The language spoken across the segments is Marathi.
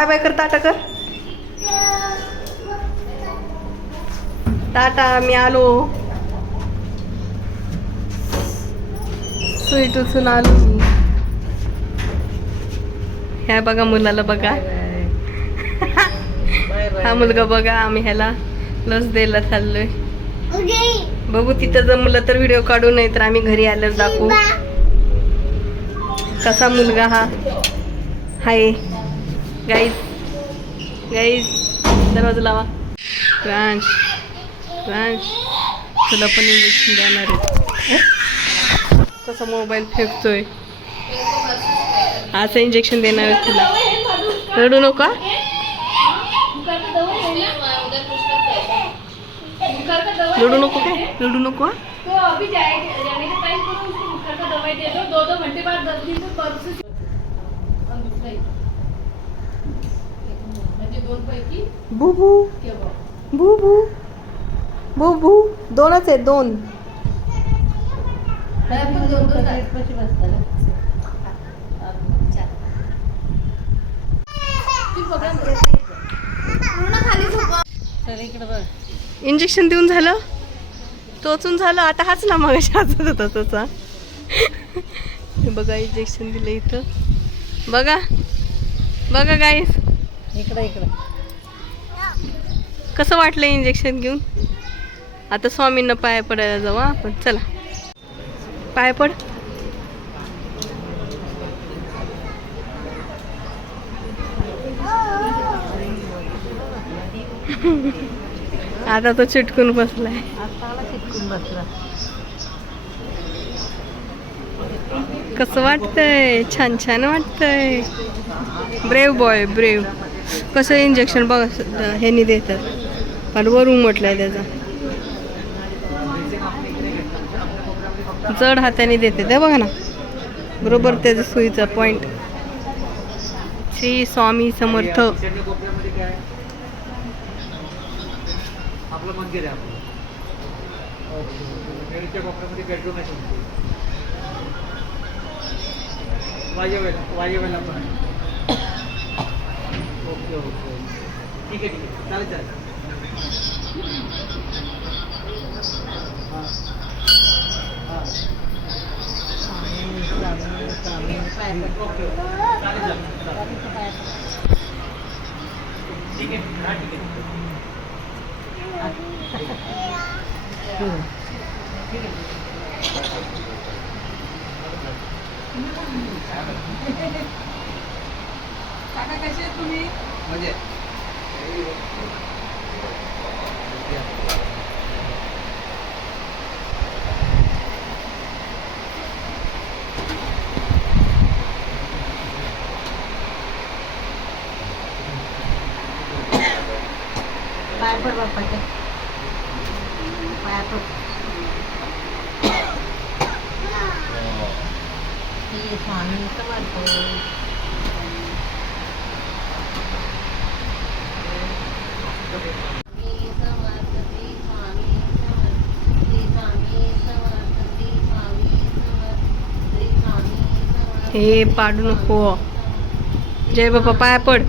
बाय बाय कर, टाटा कर. टाटा, मी आलो. स्वीट उचून आलो मी. ह्या बघा मुलाला बघा. हा मुलगा बघा, आम्ही ह्याला लस द्यायला चाललोय. बघू तिथं जमलं तर व्हिडिओ काढू, नाही तर आम्ही घरी आल्यावर दाखवू कसा मुलगा हा हाय. गाईज गाईज दरवाजा लावा. फ्रांस फ्रांस तुला पण इंजेक्शन देणार आहे. कसा मोबाईल फेकतोय. असं इंजेक्शन देणार आहे तुला. रडू नका. रडू नको काय, रडू नको. बुबू बुबू बुबू दोनच आहेत, दोन. इंजेक्शन देऊन झालं, टोचून झालं. आता हाच ना मग हाचत होता तसा. बघा इंजेक्शन दिलं इथं. बघा बघा गाईस, इकडं इकडं कसं वाटलं इंजेक्शन घेऊन. आता स्वामींना पाया पडायला जाऊ आपण. चला पाया पड. आता तो चिटकून बसलाय. कसं वाटतंय. छान छान वाटतंय. Brave boy brave. कसं इंजेक्शन बघ ह्यानी देतात, पण वरून म्हटलंय त्याचा जड हाताने देते ते बघा ना, बरोबर त्याच्या सुईचा पॉइंट. श्री स्वामी समर्थ. आपलं मंदिर आहे. वाजेवायला पण. ओके ओके ठीक आहे ठीक आहे, चालेल चालेल. हां हां ओके चालेल चालेल ठीक आहे. हां ठीक आहे. काका कसे तुम्ही? म्हणजे पाय पड बाप्पाच्या पाया पड. स्वामी समर्थ. हे पाडू नको. जय बाप्पा पाया पड.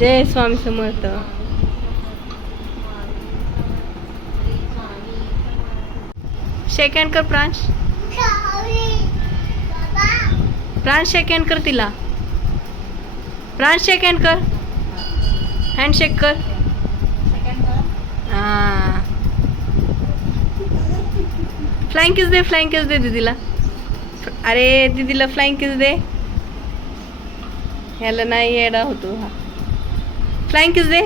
जय स्वामी समर्थ. शेक हँड कर प्रांश. प्रांश शेक हँड कर तिला. प्रांश शेक हँड कर. हँड शेक कर. हां फ्लाइंग किस दे. फ्लाइंग किस दे दीदीला. अरे दीदीला फ्लाइंग किस दे. ह्याला नाही येडा होतो हा. फ्लाइंग किस दे.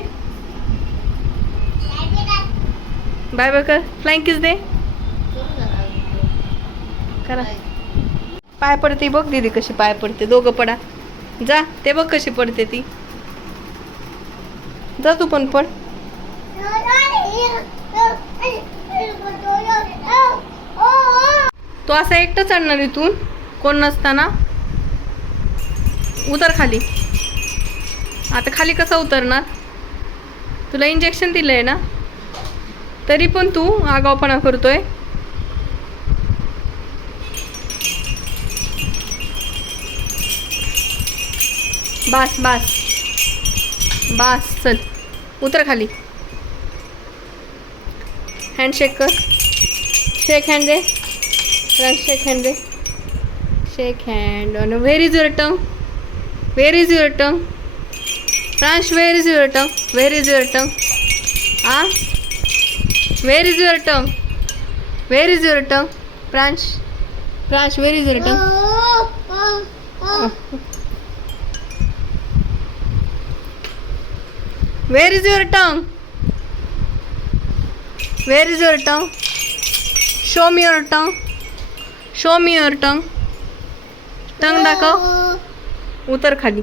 बाय बाय कर. फ्लाइंग किस दे करा. पाय पडते बघ दीदी कशी पाय पडते. दोघं पडा. जा ते बघ कशी पडते ती. जा तू पण पड. तो असा एकटा चढणार इथून कोण नसताना. उतर खाली. आता खाली कसं उतरणार? तुला इंजेक्शन दिलंय ना, तरी पण तू आगाऊपणा करतोय. बास बास बास, चल उतर खाली. हँडशेक कर. शेक हँड दे. शेक हँड दे. Shake hand. आणि where is your tongue? Where is your tongue? Pransh, where is your tongue? Where is your tongue? आ where is your tongue? Where is your tongue? Pransh, Pransh, where is your tongue? Where is your tongue? Where is your tongue? Show me your tongue. Show me your tongue. Tongue दाखव. उतर खाली.